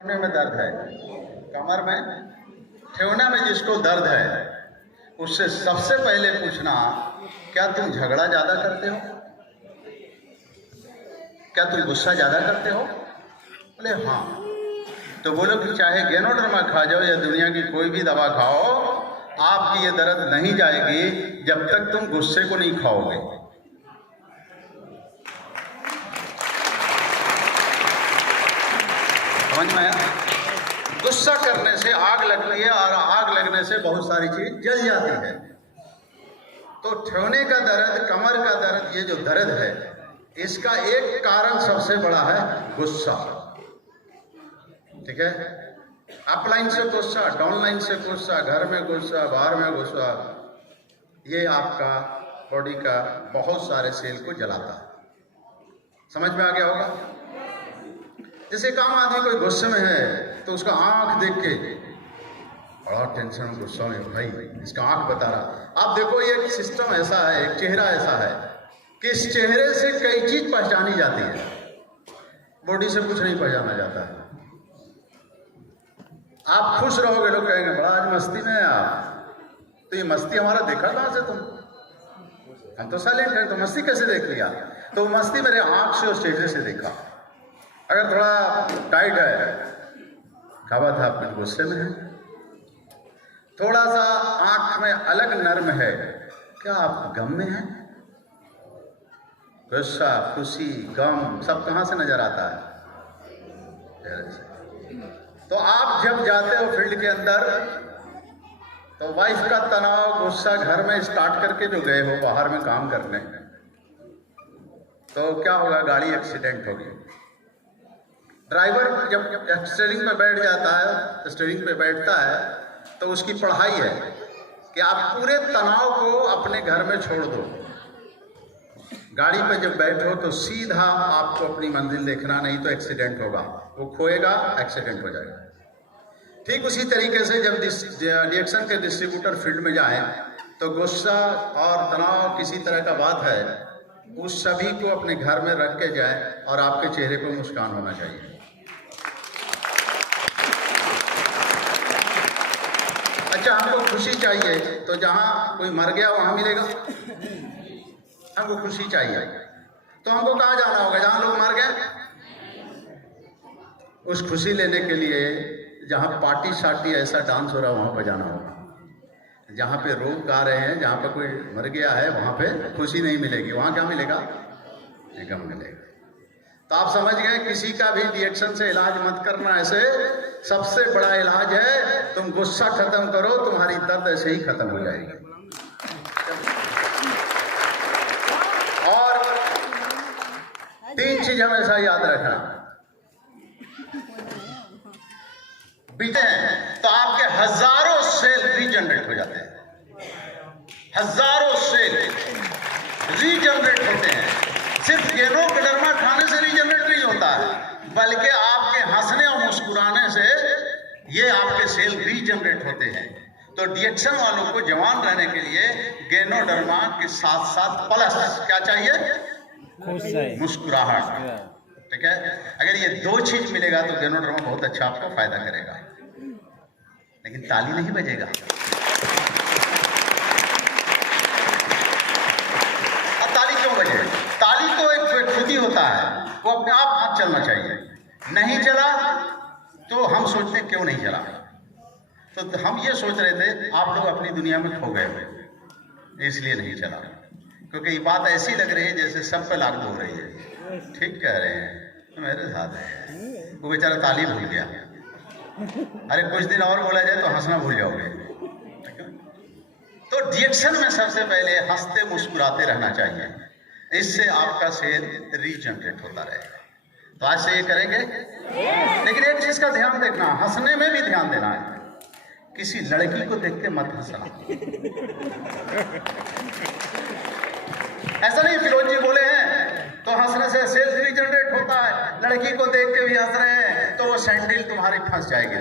में दर्द है, कमर में, ठेवना में जिसको दर्द है उससे सबसे पहले पूछना, क्या तुम झगड़ा ज्यादा करते हो? क्या तुम गुस्सा ज्यादा करते हो? बोले हाँ। तो बोलो कि चाहे गेनोडर्मा खा जाओ या दुनिया की कोई भी दवा खाओ, आपकी ये दर्द नहीं जाएगी जब तक तुम गुस्से को नहीं खाओगे। समझ में आया? गुस्सा करने से आग लगती है और आग लगने से बहुत सारी चीज जल जाती है। तो ठेवने का दर्द, कमर का दर्द, ये जो दर्द है इसका एक कारण सबसे बड़ा है गुस्सा। ठीक है? अपलाइन से गुस्सा, डाउनलाइन से गुस्सा, घर में गुस्सा, बाहर में गुस्सा, ये आपका बॉडी का बहुत सारे सेल को जलाता है। समझ में आ गया होगा? जैसे काम आदमी कोई गुस्से में है तो उसका आंख देख के बड़ा टेंशन, गुस्सा में, भाई इसका आंख बता रहा। आप देखो ये एक सिस्टम ऐसा है, एक चेहरा ऐसा है कि इस चेहरे से कई चीज पहचानी जाती है, बॉडी से कुछ नहीं पहचाना जाता है। आप खुश रहोगे, लोग कहेंगे बड़ा आज मस्ती में है आप, तो ये मस्ती हमारा देखा कहां से तुम? हम तो साइलेंट हैं, तो मस्ती कैसे देख लिया? तो मस्ती मेरे आंख से और चेहरे से देखा। अगर थोड़ा टाइट है, खावा था अपने गुस्से में है, थोड़ा सा आंख में अलग नर्म है, क्या आप गम में हैं? गुस्सा, खुशी, गम सब कहां से नजर आता है? तो आप जब जाते हो फील्ड के अंदर तो वाइफ का तनाव, गुस्सा घर में स्टार्ट करके जो गए हो बाहर में काम करने, तो क्या होगा? गाड़ी एक्सीडेंट होगी। ड्राइवर जब स्टीयरिंग पे बैठ जाता है, स्टीयरिंग पे बैठता है, तो उसकी पढ़ाई है कि आप पूरे तनाव को अपने घर में छोड़ दो। गाड़ी पे जब बैठो तो सीधा आपको अपनी मंजिल देखना, नहीं तो एक्सीडेंट होगा, वो खोएगा, एक्सीडेंट हो जाएगा। ठीक उसी तरीके से जब रिएक्शन के डिस्ट्रीब्यूटर फील्ड में जाएं तो गुस्सा और तनाव किसी तरह का बात है, उस सभी को अपने घर में रख के जाए और आपके चेहरे पर मुस्कान होना चाहिए। अच्छा, हमको खुशी चाहिए तो जहां कोई मर गया वहां मिलेगा? हमको खुशी चाहिए तो हमको कहां जाना होगा? जहां लोग मर गए। उस खुशी लेने के लिए जहां पार्टी शार्टी ऐसा डांस हो रहा है वहां पर जाना होगा। जहां पे रोग गा रहे हैं, जहां पर कोई मर गया है, वहां पे खुशी नहीं मिलेगी, वहां क्या मिलेगा? गम मिलेगा। तो आप समझ गए, किसी का भी रिएक्शन से इलाज मत करना। ऐसे सबसे बड़ा इलाज है तुम गुस्सा खत्म करो, तुम्हारी दर्द ऐसे ही खत्म हो जाएगी। और 3 चीज हमेशा याद रखना, बीते हैं तो आपके हजारों सेल रीजनरेट हो जाते हैं, हजारों सेल रीजनरेट होते हैं। सिर्फ गेनोडर्मा खाने से रीजनरेट नहीं होता है, बल्कि आपके हंसने और मुस्कुराने से ये आपके सेल रीजनरेट होते हैं। तो रिएक्शन वालों को जवान रहने के लिए गेनोडर्मा के साथ साथ प्लस क्या चाहिए? मुस्कुराहट। ठीक है? अगर ये 2 चीज मिलेगा तो गेनोडर्मा बहुत अच्छा आपको फायदा करेगा। लेकिन ताली नहीं बजेगा। अब ताली क्यों बजे? ताली तो एक खुद ही होता है, वो अपने आप हाथ चलना चाहिए। नहीं चला तो हम सोचते क्यों नहीं चला। तो हम ये सोच रहे थे आप लोग अपनी दुनिया में खो गए हुए, इसलिए नहीं चला। क्योंकि ये बात ऐसी लग रही है जैसे सब पे लागू हो रही है। ठीक कह रहे हैं, तो मेरे साथ है। वो बेचारा ताली भूल गया। अरे कुछ दिन और बोला जाए तो हंसना भूल जाओगे। तो रिएक्शन में सबसे पहले हंसते मुस्कुराते रहना चाहिए, इससे आपका सेल रीजनरेट होता रहेगा। तो आज से ये करेंगे। लेकिन एक चीज का ध्यान देखना, हंसने में भी ध्यान देना है। किसी लड़की को देख के मत हंसना। ऐसा नहीं फिरोज जी बोले हैं तो हंसने से सेल्स रीजनरेट होता है, लड़की को देख के भी हंस रहे हैं तो वो सैंडल तुम्हारी फंस जाएगी।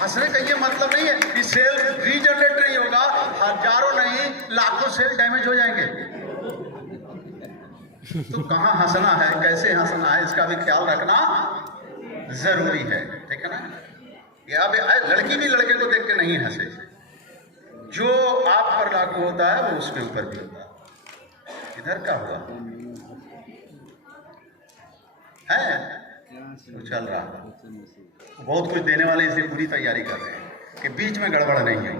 हंसने का ये मतलब नहीं है कि सेल रीजनरेट नहीं होगा, हजारों नहीं लाखों सेल डैमेज हो जाएंगे। तो कहाँ हंसना है, कैसे हंसना है, इसका भी ख्याल रखना जरूरी है। ठीक है ना। या लड़की भी लड़के को देख के नहीं हंसे, जो आप पर लागू होता है वो उसके ऊपर भी होता है। इधर का हुआ है वो चल रहा, बहुत कुछ देने वाले इसलिए पूरी तैयारी कर रहे हैं कि बीच में गड़बड़ नहीं है।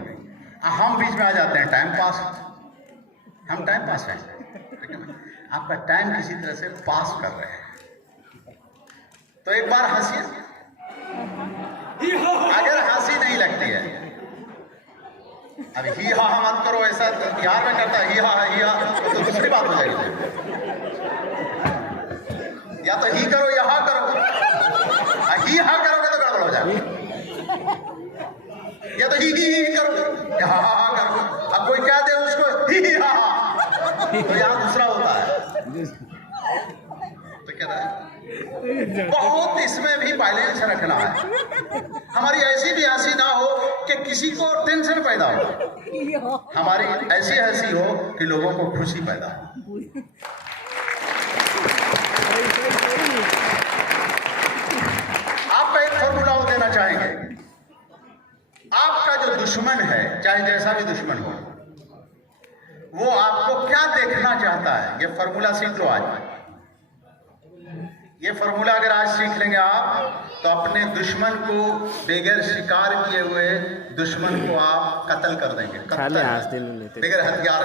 हम बीच में आ जाते हैं, टाइम पास, हम टाइम पास हैं। ठीक है ना। आपका टाइम किसी तरह से पास कर रहे हैं, तो एक बार हंसिए। अगर हंसी नहीं लगती है, अब ही हा मत करो, ऐसा बिहार में करता है ही हा तो दूसरी बात हो जाएगी। या तो ही करो या हा करो, ही हा करोगे तो गड़बड़ हो जाएगा, या तो ही करो या हा करो। अब कोई क्या दे उसको ही हा, तो यहाँ दूसरा होता है। तो क्या रहा है, बहुत इसमें भी बैलेंस रखना है। हमारी ऐसी भी हंसी ना हो कि किसी को टेंशन पैदा हो, हमारी ऐसी हंसी हो कि लोगों को खुशी पैदा हो। आपका एक फॉर्मूला वो देना चाहेंगे। आपका जो दुश्मन है, चाहे जैसा भी दुश्मन हो, वो आपको क्या देखना चाहता है, ये फॉर्मूला सीख लो आज। ये फॉर्मूला अगर आज सीख लेंगे आप, तो अपने दुश्मन को बगैर शिकार किए हुए दुश्मन को आप कत्ल कर देंगे। बगैर हथियार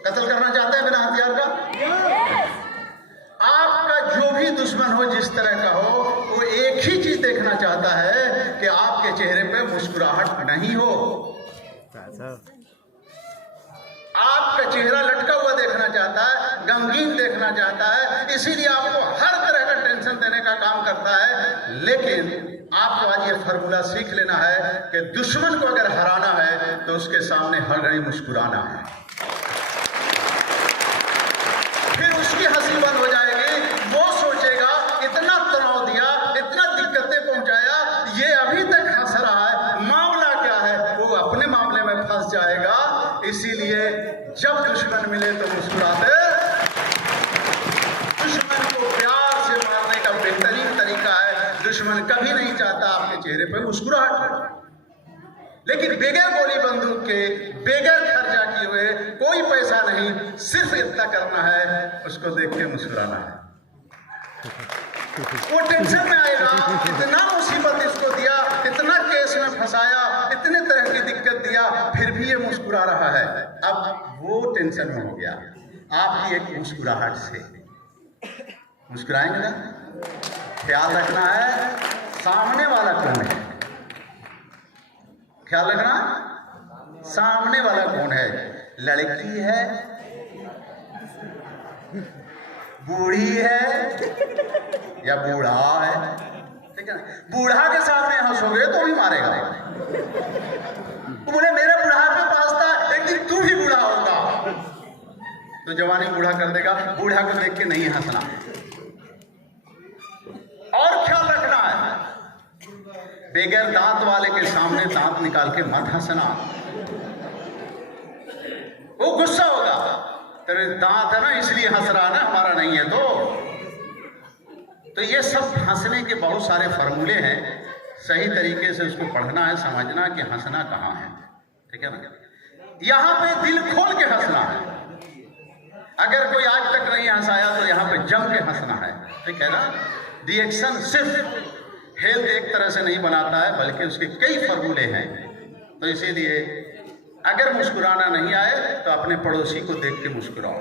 कत्ल करना चाहते हैं, बिना हथियार का। आपका जो भी दुश्मन हो, जिस तरह का हो, वो एक ही चीज देखना चाहता है कि आपके चेहरे पे मुस्कुराहट नहीं हो, आपका चेहरा लटका हुआ देखना चाहता है, गमगीन देखना चाहता है। इसीलिए आपको हर तरह का टेंशन देने का काम करता है। लेकिन आपको आज ये फॉर्मूला सीख लेना है कि दुश्मन को अगर हराना है तो उसके सामने हर घड़ी मुस्कुराना है, फिर उसकी हंसी बंद हो जाएगी। वो सोचेगा इतना तनाव दिया, इतना दिक्कतें पहुंचाया, ये अभी तक हंस रहा है, मामला क्या है, वो अपने मामले में फंस जाएगा। इसीलिए जब दुश्मन मिले तो मुस्कुराते। दुश्मन को प्यार से मारने का बेहतरीन तरीका है, दुश्मन कभी नहीं चाहता आपके चेहरे पर मुस्कुराहट, लेकिन बगैर गोली बंदूक के, बगैर खर्चा किए हुए, कोई पैसा नहीं, सिर्फ इतना करना है, उसको देख के मुस्कुराना है। वो टेंशन में आएगा, इतना मुसीबत इसको दिया, इतना केस में फंसाया, इतने तरह की दिक्कत दिया, फिर भी ये मुस्कुरा रहा है। अब वो टेंशन में हो गया। आपकी एक मुस्कुराहट से मुस्कुराएंगे ना। ख्याल रखना है सामने वाला कौन है, ख्याल रखना सामने वाला कौन है। लड़की है, बूढ़ी है या बूढ़ा है। ठीक है ना। बूढ़ा के सामने हंसोगे तो भी मारेगा। तो बोले मेरे बुढ़ापे पास था, एक दिन तू भी बूढ़ा होगा, तो जवानी बूढ़ा कर देगा। बूढ़ा को देख के नहीं हंसना। और ख्याल रखना है, बगैर दांत वाले के सामने दांत निकाल के मत हंसना, वो गुस्सा होगा। तेरे दांत है ना इसलिए हंस रहा है ना, हमारा नहीं है। तो ये सब हंसने के बहुत सारे फॉर्मूले हैं। सही तरीके से उसको पढ़ना है, समझना कि हंसना कहाँ है। ठीक है ना। यहाँ पे दिल खोल के हंसना है। अगर कोई आज तक नहीं हंसाया तो यहाँ पे जम के हंसना है। ठीक है ना। रिएक्शन सिर्फ हेल्थ एक तरह से नहीं बनाता है, बल्कि उसके कई फॉर्मूले हैं। तो इसीलिए अगर मुस्कुराना नहीं आए तो अपने पड़ोसी को देख के मुस्कुराओ।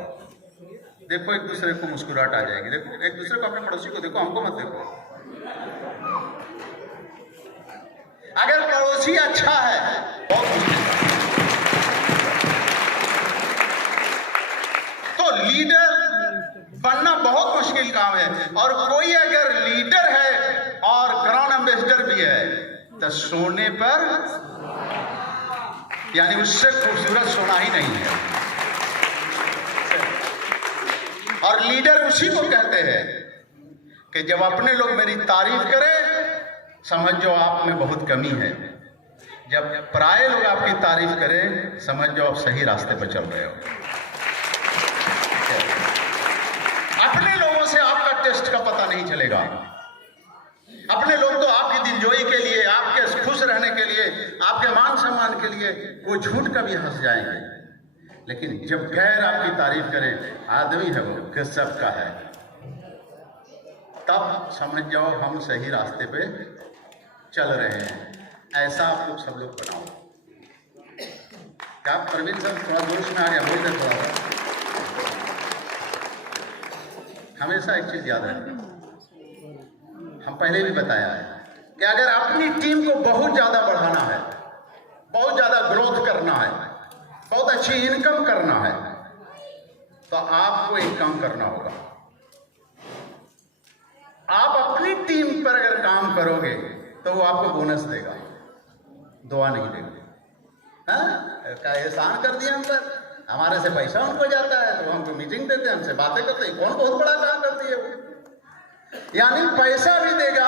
देखो एक दूसरे को मुस्कुराहट आ जाएगी। देखो एक दूसरे को, अपने पड़ोसी को देखो, हमको मत देखो। अगर पड़ोसी अच्छा है, बहुत मुश्किल, तो लीडर बनना बहुत मुश्किल काम है। और कोई अगर लीडर है और क्राउन एम्बेसडर भी है तो सोने पर, यानी उससे खूबसूरत सोना ही नहीं है। और लीडर उसी को कहते हैं कि जब अपने लोग मेरी तारीफ करें, समझ जाओ आप में बहुत कमी है। जब पराये लोग आपकी तारीफ करें, समझ जाओ आप सही रास्ते पर चल रहे हो। टेस्ट का पता नहीं चलेगा। अपने लोग तो आपकी दिलजोई के लिए, आपके खुश रहने के लिए, आपके मान सम्मान के लिए वो झूठ का भी हंस जाएंगे, लेकिन जब गैर आपकी तारीफ करें, आदमी है वो गजब का है, तब समझ जाओ हम सही रास्ते पे चल रहे हैं। ऐसा आप लोग सब लोग बनाओ। क्या प्रवीण सर थोड़ा जोश में आ गया, बोल दे थोड़ा सा। हमेशा एक चीज याद रखें, हम पहले भी बताया है कि अगर अपनी टीम को बहुत ज्यादा बढ़ाना है, बहुत ज्यादा ग्रोथ करना है, बहुत अच्छी इनकम करना है, तो आपको एक काम करना होगा। आप अपनी टीम पर अगर काम करोगे तो वो आपको बोनस देगा, दुआ नहीं देगा। क्या एहसान कर दिया हम पर, हमारे से पैसा उनको जाता है तो हमको मीटिंग देते हैं, हमसे बातें करते हैं, कौन बहुत बड़ा काम करती है वो। यानी पैसा भी देगा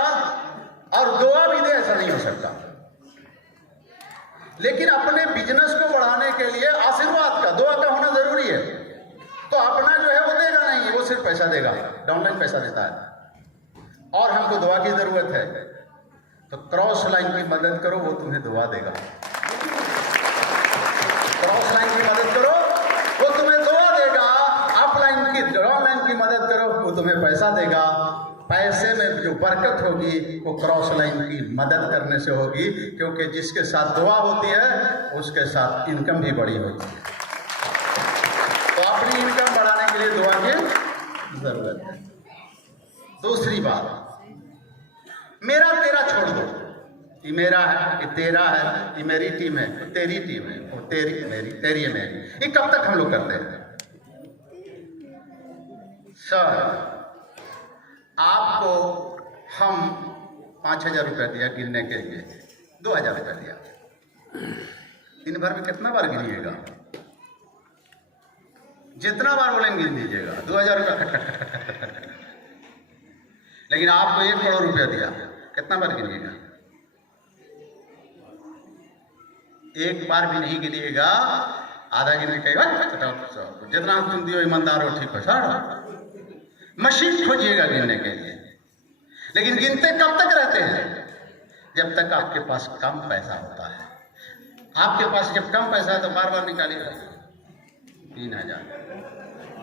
और दुआ भी दे, ऐसा नहीं हो सकता। लेकिन अपने बिजनेस को बढ़ाने के लिए आशीर्वाद का, दुआ का होना जरूरी है। तो अपना जो है वो देगा नहीं, वो सिर्फ पैसा देगा, डाउनलाइन पैसा देता है, और हमको दुआ की जरूरत है। तो क्रॉस लाइन की मदद करो, वो तुम्हें दुआ देगा। क्रॉस लाइन की मदद करो, वो तुम्हें दुआ देगा। अपलाइन की, डाउनलाइन की मदद करो, वो तुम्हें पैसा देगा। पैसे में जो बरकत होगी वो क्रॉस लाइन की मदद करने से होगी, क्योंकि जिसके साथ दुआ होती है उसके साथ इनकम भी बड़ी होती है। तो अपनी इनकम बढ़ाने के लिए दुआ की जरूरत है। दूसरी बात, मेरा तेरा छोड़ दो। ये मेरा है, ये तेरा है, ये मेरी टीम है, तेरी टीम है, और तेरी मेरी, तेरी है मेरी। ये कब तक हम लोग करते हैं? सर आपको हम 5,000 रुपया दिया गिनने के लिए, 2,000 रुपया दिया, दिन भर में कितना बार गिनिएगा? जितना बार बोलेंगे गिन दीजिएगा, 2,000 रुपया खट खट खट खट खट खट। लेकिन आपको 1 करोड़ रुपया दिया, कितना बार गिनिएगा? एक बार भी नहीं गिनिएगा, आधा गिनने कहेगा जितना तुम दियो ईमानदार हो, ठीक है सर। मशीन खोजिएगा गिनने के लिए, लेकिन गिनते कब तक रहते हैं? जब तक आपके पास कम पैसा होता है। आपके पास जब कम पैसा है तो बार बार निकालिएगा 3,000,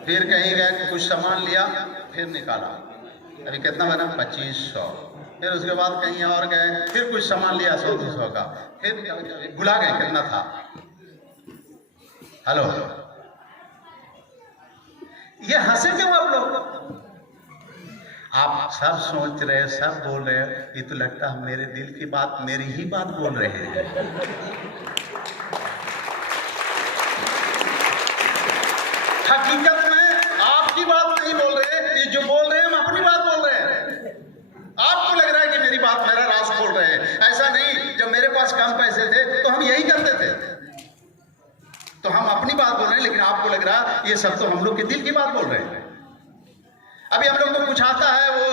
फिर कहीं गए कुछ सामान लिया, फिर निकाला, अभी कितना बना? 2,500। फिर उसके बाद कहीं और गए, फिर कुछ सामान लिया 100-200 का, फिर भुला गए कितना था। हेलो, ये हंसे क्यों आप लोग? आप सब सोच रहे, सब बोल रहे हैं, ये तो लगता है मेरे दिल की बात, मेरी ही बात बोल रहे हैं। हकीकत में आपकी बात नहीं बोल रहे, ये जो बोल रहे हैं हम अपनी बात बोल रहे हैं। आपको लग रहा है कि मेरी बात, मेरा राज बोल रहे हैं, ऐसा नहीं। जब मेरे पास कम पैसे थे तो हम यही करते थे, तो हम अपनी बात बोल रहे हैं, लेकिन आपको लग रहा ये सब तो हम लोग के दिल की बात बोल रहे हैं। अभी हम लोग को कुछ आता है, वो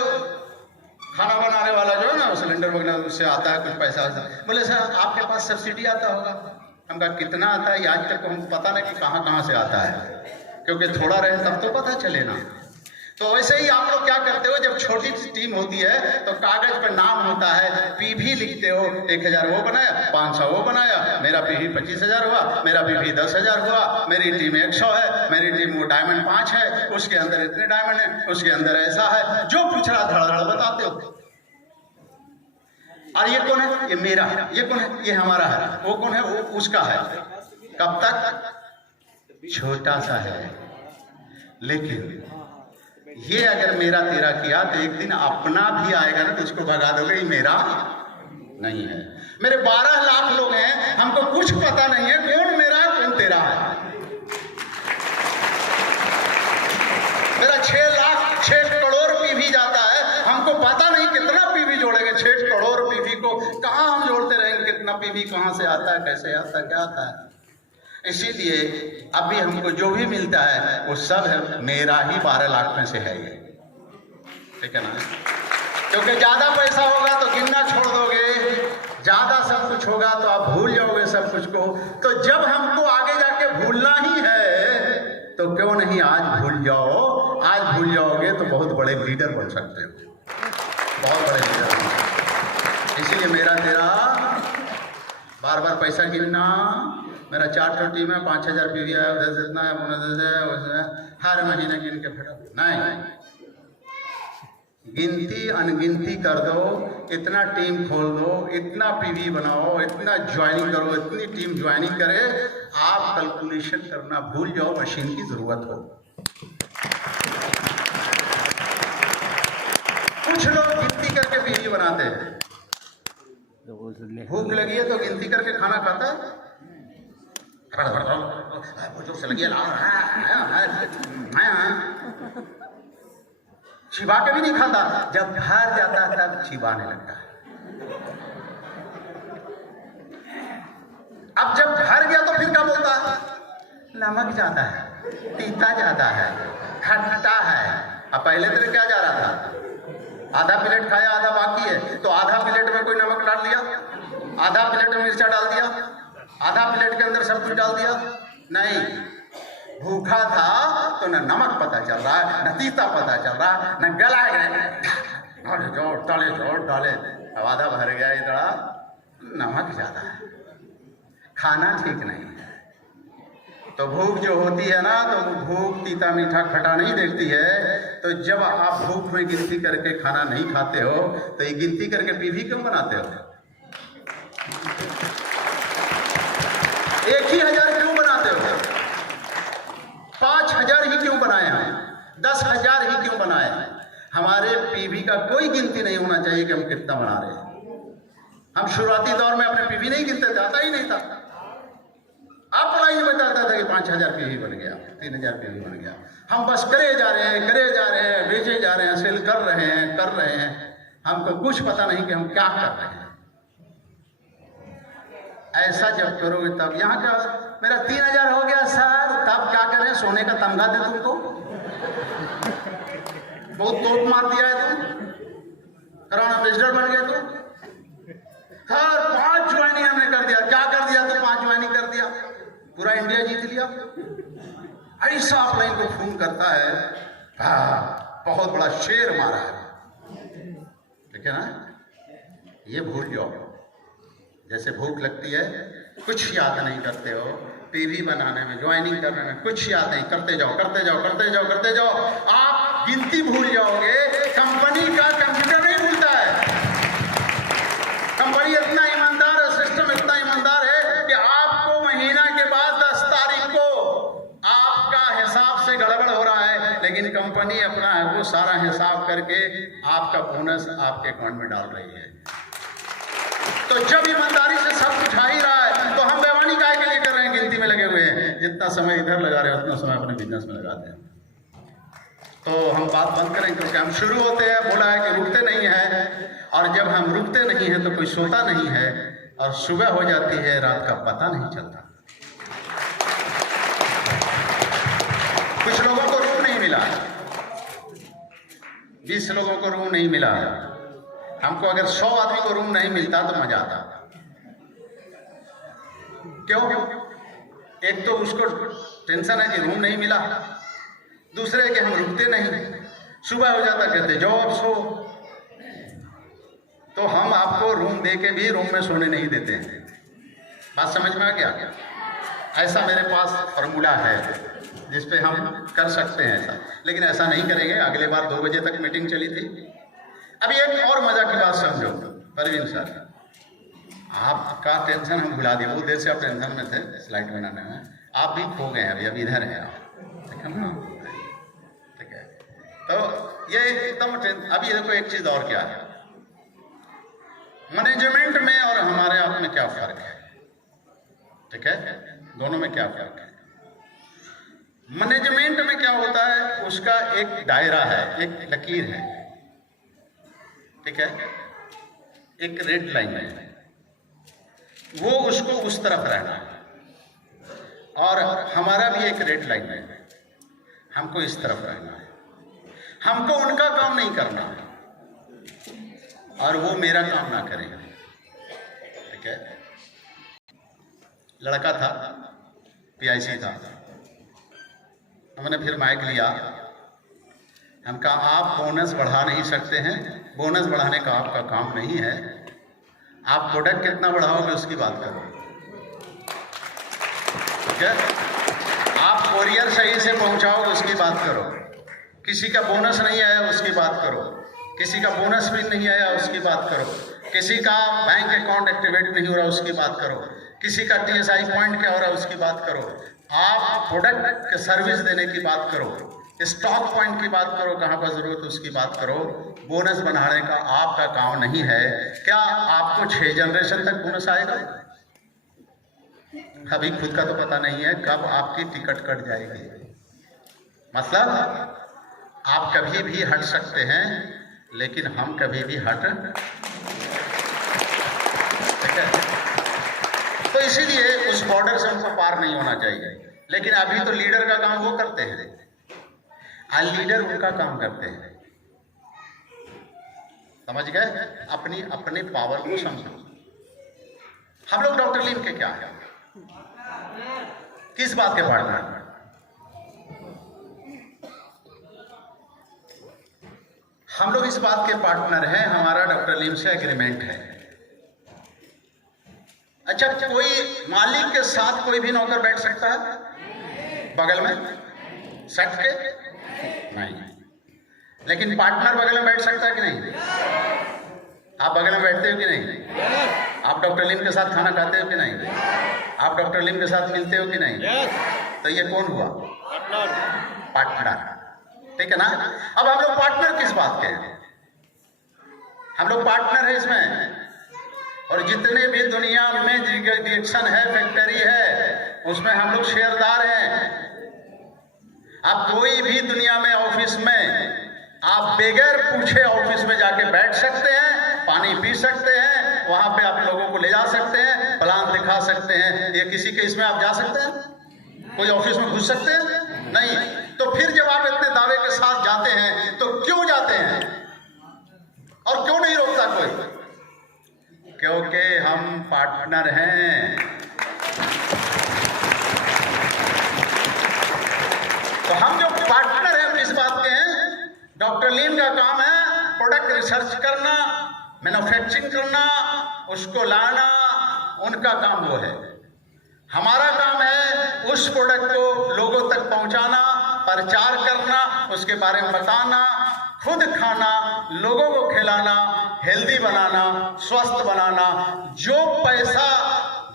खाना बनाने वाला जो है ना, सिलेंडर वगैरह उससे आता है कुछ पैसा, बोले सर आपके पास सब्सिडी आता होगा। हम कहा कितना आता है? आज तक हमको पता नहीं कि कहाँ से आता है, क्योंकि थोड़ा रहे तब तो पता चले ना। तो वैसे ही आप लोग क्या करते हो, जब छोटी टीम होती है तो कागज पर नाम होता है, पीवी लिखते हो, 1,000 वो बनाया, 500 वो बनाया, मेरा पीवी 25,000 हुआ, मेरा पीवी 10,000 हुआ, मेरी टीम 100 है, मेरी टीम वो डायमंड 5 है, उसके अंदर इतने डायमंड है, उसके अंदर ऐसा है, जो पूछ रहा धड़ धड़ बताते हो। और ये कौन है? ये मेरा है। ये कौन है? ये हमारा है। वो कौन है? वो उसका है। कब तक? छोटा सा है, लेकिन ये अगर मेरा तेरा किया तो एक दिन अपना भी आएगा ना, तो उसको भगा दोगे, ये मेरा नहीं है। मेरे 12 लाख लोग हैं, हमको कुछ पता नहीं है कौन मेरा है कौन तेरा है। मेरा 6 करोड़ पीवी जाता है, हमको पता नहीं कितना पीवी जोड़ेंगे। 6 करोड़ पीवी को कहाँ हम जोड़ते रहेंगे? कितना पीवी कहाँ से आता है, कैसे आता है, क्या आता है? इसीलिए अभी हमको जो भी मिलता है वो सब है मेरा ही, 12 लाख में से है ये, ठीक है ना? क्योंकि ज्यादा पैसा होगा तो गिनना छोड़ दोगे, ज्यादा सब कुछ होगा तो आप भूल जाओगे सब कुछ को। तो जब हमको आगे जाके भूलना ही है तो क्यों नहीं आज भूल जाओ, आज भूल जाओगे तो बहुत बड़े लीडर बन सकते हो, बहुत बड़े लीडर बन सकते हो। इसीलिए मेरा तेरा बार बार पैसा गिनना, मेरा 4 छोटी में 5,000 पीवी है, उधर से इतना है, उधर से हर महीने गिन के फिर नहीं, गिनती अनगिनती कर दो, इतना टीम खोल दो, इतना पीवी बनाओ, इतना ज्वाइनिंग करो, इतनी टीम ज्वाइनिंग करे, आप कैलकुलेशन करना भूल जाओ, मशीन की जरूरत हो। कुछ लोग गिनती करके पीवी बनाते हैं, भूख लगी है तो गिनती करके खाना खाता है, से लगी चिबा के भी नहीं खाता, जब हार जाता है तब चिबाने लगता है। अब जब भर गया तो फिर क्या बोलता है, नमक ज्यादा है, तीता ज्यादा है, खट्टा है। अब पहले तेरे क्या जा रहा था, आधा प्लेट खाया आधा बाकी है, तो आधा प्लेट में कोई नमक डाल दिया, आधा प्लेट में मिर्चा डाल दिया, आधा प्लेट के अंदर सब कुछ डाल दिया, नहीं। भूखा था तो न नमक पता चल रहा है, न तीता पता चल रहा है, न गला डाले, अब आधा भर गया, इतना नमक ज्यादा है, खाना ठीक नहीं है। तो भूख जो होती है ना, तो भूख तीता मीठा खटा नहीं देखती है। तो जब आप भूख में गिनती करके खाना नहीं खाते हो, तो ये गिनती करके पीवी क्यों बनाते हो? 1,000 क्यों बनाते हो? 5,000 ही क्यों बनाए हम? 10,000 ही क्यों बनाए? हमारे पीवी का कोई गिनती नहीं होना चाहिए कि हम कितना बना रहे हैं। हम शुरुआती दौर में अपने पीवी नहीं गिनते थे, आता ही नहीं था। अपना ही बताता था कि 5,000 पीवी बन गया, 3,000 पीवी बन गया। हम बस करे जा रहे हैं, बेचे जा रहे हैं, सेल कर रहे हैं। हमको कुछ पता नहीं कि हम क्या कर रहे हैं। ऐसा जब करोगे तब, यहाँ का मेरा 3,000 हो गया सर, तब क्या करें, सोने का तमगा दे तुमको, बहुत तोप मार दिया है तुम, कराना प्रेसिडेंट बन गए तुम। हर 5 ज्वाइनिंग हमने कर दिया, क्या कर दिया तो 5 ज्वाइनिंग कर दिया, पूरा इंडिया जीत लिया। ऐसा अपने को फोन करता है, बहुत बड़ा शेर मारा है, ठीक है ना। ये भूल जाओ, जैसे भूख लगती है, कुछ याद नहीं करते हो, पीवी बनाने में, ज्वाइनिंग करने में कुछ याद नहीं, करते जाओ। आप गिनती भूल जाओगे, कंपनी का कंप्यूटर नहीं भूलता है। कंपनी इतना ईमानदार है, सिस्टम इतना ईमानदार है कि आपको महीना के बाद 10 तारीख को आपका हिसाब से गड़बड़ हो रहा है, लेकिन कंपनी अपना है वो सारा हिसाब करके आपका बोनस आपके अकाउंट में डाल रही है। तो जब ईमानदारी से सब कुछ आ ही रहा है, तो हम बेईमानी काहे के लिए कर रहे हैं, गिनती में लगे हुए हैं। जितना समय इधर लगा रहे हैं उतना समय अपने बिजनेस में लगाते हैं। तो हम बात बंद करें, क्योंकि हम शुरू होते हैं, बोला है कि रुकते नहीं है, और जब हम रुकते नहीं है तो कोई सोता नहीं है, और सुबह हो जाती है, रात का पता नहीं चलता। कुछ लोगों को रूम नहीं मिला, 20 लोगों को रूम नहीं मिला। हमको अगर 100 आदमी को रूम नहीं मिलता तो मजा आता। क्यों? एक तो उसको टेंशन है कि रूम नहीं मिला, दूसरे कि हम रुकते नहीं, सुबह हो जाता कहते जॉब सो। तो हम आपको रूम दे के भी रूम में सोने नहीं देते हैं। बात समझ में आ गया? ऐसा मेरे पास फॉर्मूला है जिसपे हम कर सकते हैं ऐसा, लेकिन ऐसा नहीं करेंगे। अगले बार 2 बजे तक मीटिंग चली थी। अभी एक और मजा की बात समझो, परवीन सर, आपका टेंशन हम भुला दिए, वो देर से आप टेंशन में थे स्लाइड बनाने में, आप भी खो गए हैं, अभी इधर हैं आप, ठीक है ना? ठीक है, तो ये एकदम अभी देखो एक चीज और क्या है, मैनेजमेंट में और हमारे आप में क्या फर्क है, ठीक है? दोनों में क्या फर्क है? मैनेजमेंट में क्या होता है, उसका एक दायरा है, एक लकीर है, ठीक है, एक रेड लाइन है, वो उसको उस तरफ रहना है, और हमारा भी एक रेड लाइन है, हमको इस तरफ रहना है। हमको उनका काम नहीं करना है और वो मेरा काम ना करें, ठीक है? लड़का था, PIC था, हमने फिर माइक लिया, हम कहा आप बोनस बढ़ा नहीं सकते हैं, बोनस बढ़ाने का आपका काम नहीं है, आप प्रोडक्ट कितना बढ़ाओगे उसकी बात करो, ठीक है? आप कोरियर सही से पहुंचाओगे उसकी बात करो, किसी का बोनस नहीं आया उसकी बात करो, किसी का बोनस भी नहीं आया उसकी बात करो, किसी का बैंक अकाउंट एक्टिवेट नहीं हो रहा उसकी बात करो, किसी का TSI पॉइंट क्या हो रहा है उसकी बात करो, आप प्रोडक्ट के सर्विस देने की बात करो, स्टॉक पॉइंट की बात करो, कहाँ पर जरूरत है उसकी बात करो। बोनस बढ़ाने का आपका काम नहीं है। क्या आपको 6 जनरेशन तक बोनस आएगा? अभी खुद का तो पता नहीं है कब आपकी टिकट कट जाएगी। मतलब आप कभी भी हट सकते हैं, लेकिन हम कभी भी हट, ठीक है? तो इसीलिए उस बॉर्डर से उनको पार नहीं होना चाहिए। लेकिन अभी तो लीडर का काम वो करते हैं, लीडर उनका काम करते हैं। समझ गए? अपनी अपनी पावर को समझो। हम लोग डॉक्टर लीम के क्या है, किस बात के पार्टनर? हम लोग इस बात के पार्टनर हैं, हमारा डॉक्टर लीम से एग्रीमेंट है। अच्छा, कोई मालिक के साथ कोई भी नौकर बैठ सकता है बगल में सट के? नहीं। लेकिन पार्टनर बगल में बैठ सकता है कि नहीं? आप बगल में बैठते हो कि नहीं? आप डॉक्टर लीम के साथ खाना खाते हो कि नहीं? आप डॉक्टर लीम के साथ मिलते हो कि नहीं? तो ये कौन हुआ? पार्टनर, ठीक है ना? अब हम लोग पार्टनर किस बात के हैं? हम लोग पार्टनर है इसमें। और जितने भी दुनिया में डिएक्शन है, फैक्ट्री है, उसमें हम लोग शेयरदार हैं। आप कोई भी दुनिया में ऑफिस में आप बगैर पूछे ऑफिस में जाके बैठ सकते हैं, पानी पी सकते हैं, वहां पे आप लोगों को ले जा सकते हैं, प्लान दिखा सकते हैं। ये किसी के इसमें आप जा सकते हैं? कोई ऑफिस में घुस सकते हैं? नहीं। तो फिर जब आप इतने दावे के साथ जाते हैं तो क्यों जाते हैं और क्यों नहीं रोकता कोई? क्योंकि हम पार्टनर हैं। तो हम जो पार्टनर हैं किस बात के हैं? डॉक्टर लीम का काम है प्रोडक्ट रिसर्च करना, मैन्युफैक्चरिंग करना, उसको लाना, उनका काम वो है। हमारा काम है उस प्रोडक्ट को लोगों तक पहुंचाना, प्रचार करना, उसके बारे में बताना, खुद खाना, लोगों को खिलाना, हेल्दी बनाना, स्वस्थ बनाना। जो पैसा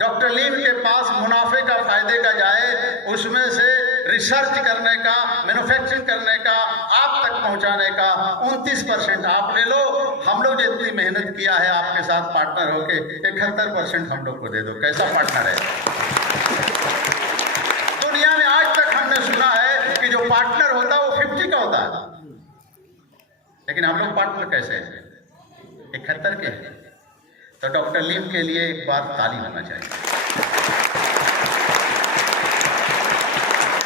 डॉक्टर लीम के पास मुनाफे का, फायदे का जाए, उसमें से रिसर्च करने का, मैन्युफैक्चरिंग करने का, आप तक पहुंचाने का 29% आप ले लो। हम लोग जितनी मेहनत किया है आपके साथ पार्टनर होके, 71% हम लोग को दे दो। कैसा पार्टनर है? दुनिया में आज तक हमने सुना है कि जो पार्टनर होता है वो 50 का होता है, लेकिन हम लोग पार्टनर कैसे हैं? 71 के हैं। तो डॉक्टर लीम के लिए एक बार ताली होना चाहिए।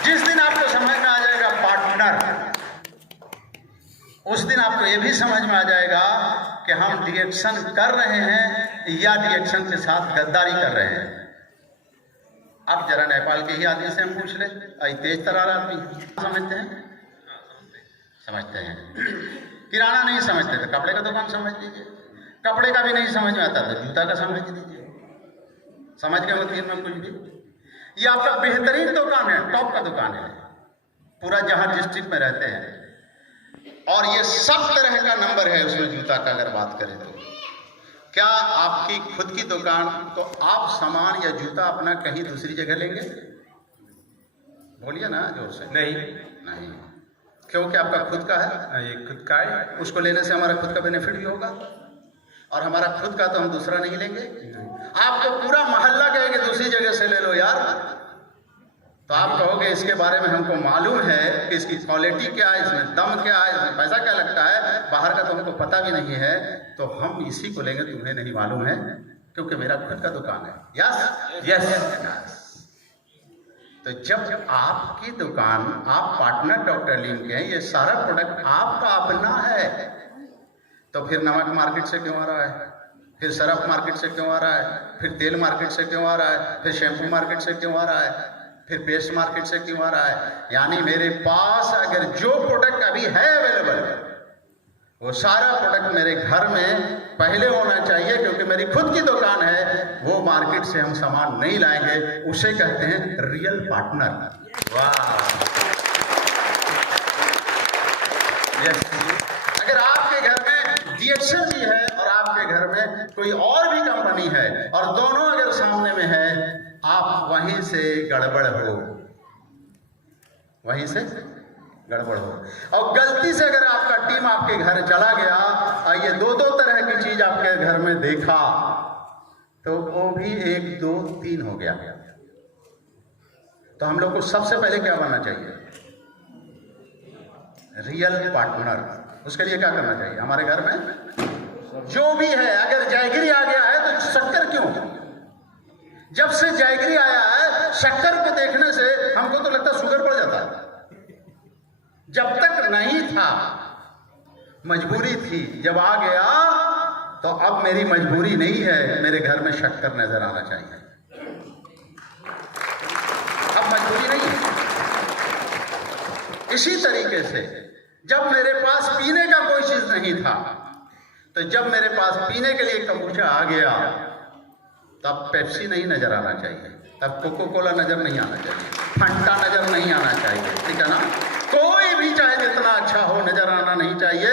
जिस दिन आपको समझ में आ जाएगा पार्टनर, उस दिन आपको यह भी समझ में आ जाएगा कि हम डिएक्शन कर रहे हैं या डिएक्शन के साथ गद्दारी कर रहे हैं। अब जरा नेपाल के ही आदमी से हम पूछ ले, तेज तरार आदमी समझते हैं? समझते हैं। किराना नहीं समझते तो कपड़े का दुकान समझ लीजिए, कपड़े का भी नहीं समझ में आता तो जूता का समझ लीजिए। समझ गए वकील में कुछ भी? ये आपका बेहतरीन दुकान है, टॉप का दुकान है, पूरा जहां डिस्ट्रिक्ट में रहते हैं, और ये सब तरह का नंबर है उसमें जूता का। अगर बात करें तो क्या आपकी खुद की दुकान, तो आप सामान या जूता अपना कहीं दूसरी जगह लेंगे? बोलिए ना जोर से। नहीं, क्योंकि आपका खुद का है, ये खुद का है। उसको लेने से हमारा खुद का बेनिफिट भी होगा, और हमारा खुद का तो हम दूसरा नहीं लेंगे। आपको पूरा मोहल्ला कहेंगे दूसरी जगह से ले लो यार, तो आप कहोगे इसके बारे में हमको मालूम है कि इसकी क्वालिटी क्या है, इसमें दम क्या है, इसमें पैसा क्या लगता है, बाहर का तो हमको पता भी नहीं है, तो हम इसी को लेंगे, तुम्हें नहीं मालूम है क्योंकि मेरा खुद का दुकान है। Yes yes. तो जब आपकी दुकान, आप पार्टनर डॉक्टर लीम के हैं, ये सारा प्रोडक्ट आपका अपना है, तो फिर नमक मार्केट से क्यों आ रहा है? फिर सरफ मार्केट से क्यों आ रहा है? फिर तेल मार्केट से क्यों आ रहा है? फिर शैम्पू मार्केट से क्यों आ रहा है? फिर बेस्ट मार्केट से क्यों आ रहा है? यानी मेरे पास अगर जो प्रोडक्ट अभी है अवेलेबल, वो सारा प्रोडक्ट मेरे घर में पहले होना चाहिए, क्योंकि मेरी खुद की दुकान है। वो मार्केट से हम सामान नहीं लाएंगे, उसे कहते हैं रियल पार्टनर। वाह! यस। अगर आपके घर में डीएक्सएल भी है और आपके घर में कोई और भी कंपनी है और दोनों अगर सामने में है, आप वहीं से गड़बड़ हो, वहीं से गड़बड़ हो। और गलती से अगर आपका टीम आपके घर चला गया और ये दो दो तरह की चीज आपके घर में देखा, तो वो भी 1 2 3 हो गया। तो हम लोग को सबसे पहले क्या बनना चाहिए? Real partner. उसके लिए क्या करना चाहिए? हमारे घर में जो भी है, अगर जयगिरी आ गया है तो शक्कर क्यों? जब से जयगिरी आया है, शक्कर को देखने से हमको तो लगता है शुगर बढ़ जाता है। जब तक नहीं था, मजबूरी थी। जब आ गया तो अब मेरी मजबूरी नहीं है, मेरे घर में शक्कर नजर आना चाहिए। अब मजबूरी नहीं है। इसी तरीके से जब मेरे पास पीने का कोई चीज नहीं था, तो जब मेरे पास पीने के लिए कंबूचा आ गया, तब पेप्सी नहीं नजर आना चाहिए, तब कोको कोला नजर नहीं आना चाहिए, फंटा नजर नहीं आना चाहिए, ठीक है ना? कोई भी चाहे जितना अच्छा हो, नजर आना नहीं चाहिए।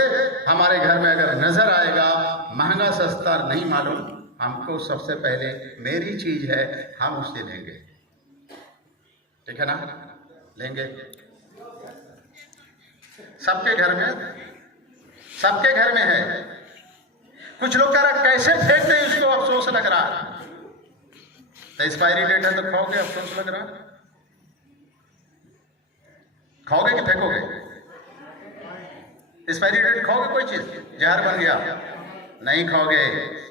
हमारे घर में अगर नजर आएगा, महंगा सस्ता नहीं मालूम, हमको सबसे पहले मेरी चीज है, हम उसे लेंगे, ठीक है ना? लेंगे। सबके घर में है। कुछ लोग कह रहा कैसे फेंक दे, उसको अफसोस लग रहा है। तो एक्सपायरी डेट है तो खाओगे, अफसोस लग रहा है? खाओगे कि फेंकोगे? एक्सपायरी डेट खाओगे? कोई चीज जहर बन गया, नहीं खाओगे,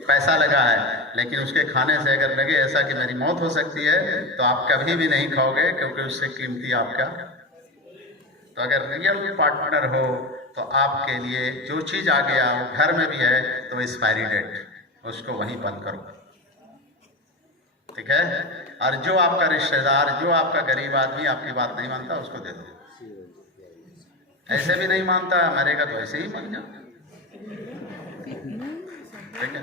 पैसा लगा है, लेकिन उसके खाने से अगर लगे ऐसा कि मेरी मौत हो सकती है, तो आप कभी भी नहीं खाओगे, क्योंकि उससे कीमती आपका। तो अगर रियल पार्टनर हो तो आपके लिए जो चीज आ गया वो घर में भी है, तो एक्सपायरी डेट उसको वहीं बंद करो, ठीक है? और जो आपका रिश्तेदार, जो आपका गरीब आदमी आपकी बात नहीं मानता, उसको दे दो। ऐसे भी नहीं मानता, मरेगा तो ऐसे ही मर जा, ठीक है?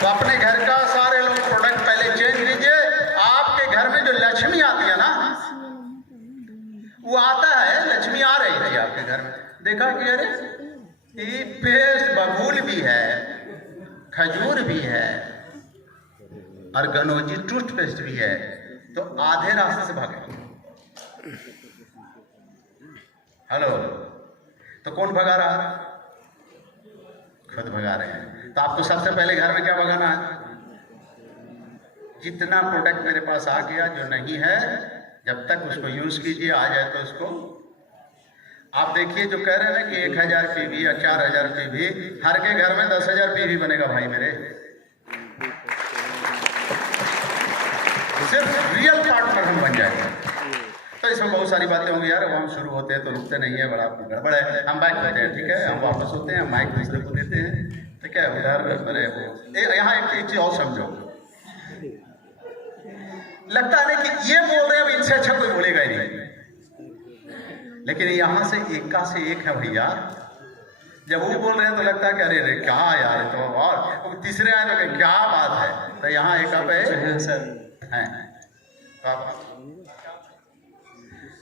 तो अपने घर का सारे लोग प्रोडक्ट पहले चेंज कीजिए। आपके घर में जो लक्ष्मी आती है ना, वो आता है, लक्ष्मी आ रही थी आपके घर में, देखा कि अरे ये पेस्ट बबूल भी है, खजूर भी है और गनोजी टूथपेस्ट भी है, तो आधे रास्ते से भागे। हेलो, तो कौन भगा रहा है? खुद भगा रहे हैं। तो आपको सबसे पहले घर में क्या भगाना है? जितना प्रोडक्ट मेरे पास आ गया, जो नहीं है, जब तक उसको यूज कीजिए, आ जाए तो उसको। आप देखिए जो कह रहे हैं कि 1000 पीवी या 4000 पीवी, हर के घर में 10,000 पीवी बनेगा भाई मेरे। सिर्फ रियल पार्टनर हम बन जाएंगे। तो इसमें बहुत सारी बातें होंगी यार, हम शुरू होते हैं तो रुकते नहीं है, बड़ा गड़बड़ है। हम बैक होते हैं, ठीक है, हम वापस होते हैं, माइक दूसरे को देते हैं, ठीक है? उधर यहाँ एक चीज और समझो, लगता है कि ये बोल रहे हैं, अब इनसे अच्छा कोई बोलेगा ही नहीं, लेकिन यहाँ से एक है भैया। जब वो बोल रहे हैं तो लगता है कि अरे रे क्या यार, तो और तीसरे आए तो क्या बात है। तो यहाँ एक अब है,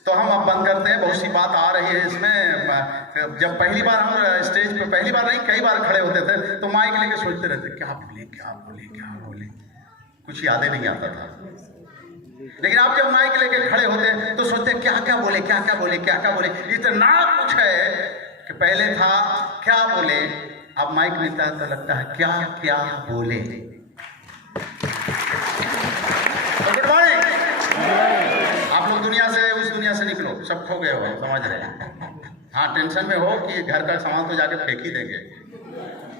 तो हम अब बंद करते हैं। बहुत सी बात आ रही है इसमें। जब पहली बार हम स्टेज पे, पहली बार नहीं कई बार खड़े होते थे, तो माइक लेके सोचते रहते क्या बोले, कुछ यादें नहीं आता था। लेकिन आप जब माइक लेके खड़े होते हैं तो सोचते क्या बोले, इतना कुछ है कि पहले था क्या बोले, अब माइक मिलता है तो लगता है क्या बोले। तो गुड मॉर्निंग। आप लोग उस दुनिया से निकलो, सब खो गए हो, समझ रहे हैं? हाँ, टेंशन में हो कि घर का सामान तो जाके फेंक ही देंगे,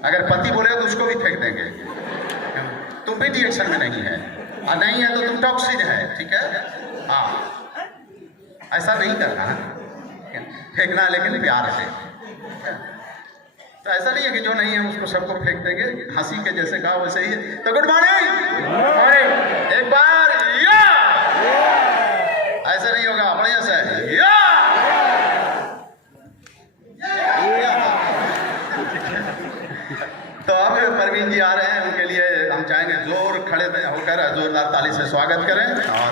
अगर पति बोले तो उसको भी फेंक देंगे, तुम भी डिएक्शन में नहीं है, और नहीं है तो तुम टॉक्सिन है, ठीक है? हाँ, ऐसा नहीं करना है, फेंकना लेकिन प्यार से। तो ऐसा नहीं है कि जो नहीं है उसको सबको फेंक देंगे, हंसी के जैसे कहा वैसे ही। तो गुड मॉर्निंग, एक बार या तो अब परवीन जी आ रहे हैं, उनके लिए हम चाहेंगे जोर खड़े होकर जोरदार ताली से स्वागत करें। और